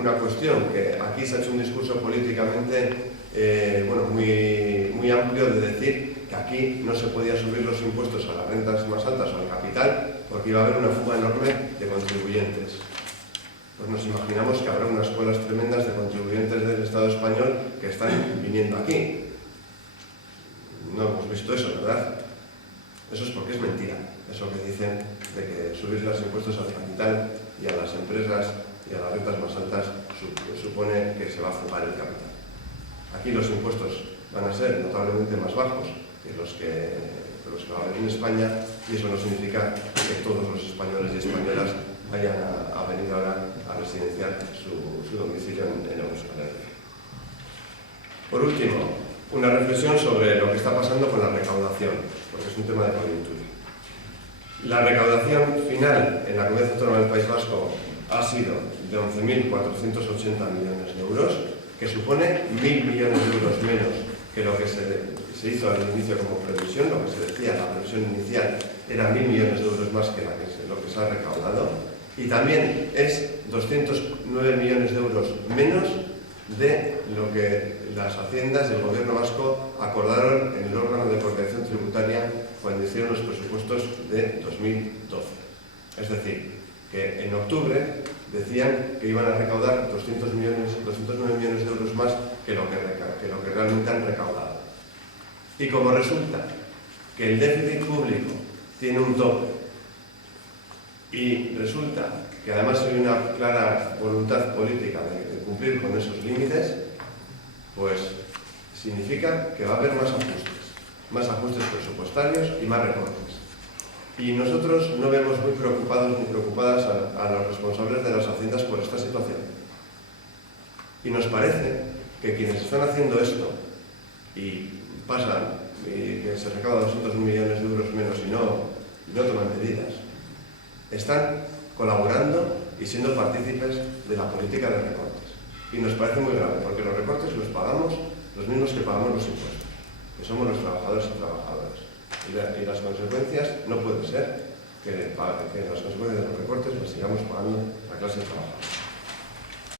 una cuestión, que aquí se ha hecho un discurso políticamente muy amplio de decir que aquí no se podía subir los impuestos a las rentas más altas o al capital porque iba a haber una fuga enorme de contribuyentes. Pues nos imaginamos que habrá unas colas tremendas de contribuyentes del Estado español que están viniendo aquí. No hemos visto eso, ¿verdad? Eso es porque es mentira, eso que dicen de que subir los impuestos al capital y a las empresas y a las rentas más altas supone que se va a fugar el capital. Aquí los impuestos van a ser notablemente más bajos que los que va a haber en España, y eso no significa que todos los españoles y españolas vayan a venir ahora a residenciar su domicilio en Euskal Herria. Por último, una reflexión sobre lo que está pasando con la recaudación, porque es un tema de coyuntura. La recaudación final en la Comunidad Autónoma del País Vasco ha sido de 11.480 millones de euros, que supone 1.000 millones de euros menos que lo que se hizo al inicio como previsión. Lo que se decía, la previsión inicial era 1.000 millones de euros más que lo que se ha recaudado, y también es 209 millones de euros menos de lo que las haciendas del Gobierno vasco acordaron en el órgano de coordinación tributaria cuando hicieron los presupuestos de 2012. Es decir, que en octubre decían que iban a recaudar 209 millones de euros más que lo que realmente han recaudado. Y como resulta que el déficit público tiene un tope, y resulta que además hay una clara voluntad política de cumplir con esos límites, pues significa que va a haber más ajustes presupuestarios y más recortes. Y nosotros no vemos muy preocupados ni preocupadas a los responsables de las haciendas por esta situación. Y nos parece que quienes están haciendo esto y pasan y que se recaudan 200 millones de euros menos y no toman medidas, están colaborando y siendo partícipes de la política de recortes. Y nos parece muy grave, porque los recortes los pagamos los mismos que pagamos los impuestos, que somos los trabajadores y trabajadoras. Y las consecuencias no puede ser que las consecuencias de los recortes las sigamos pagando la clase trabajadora.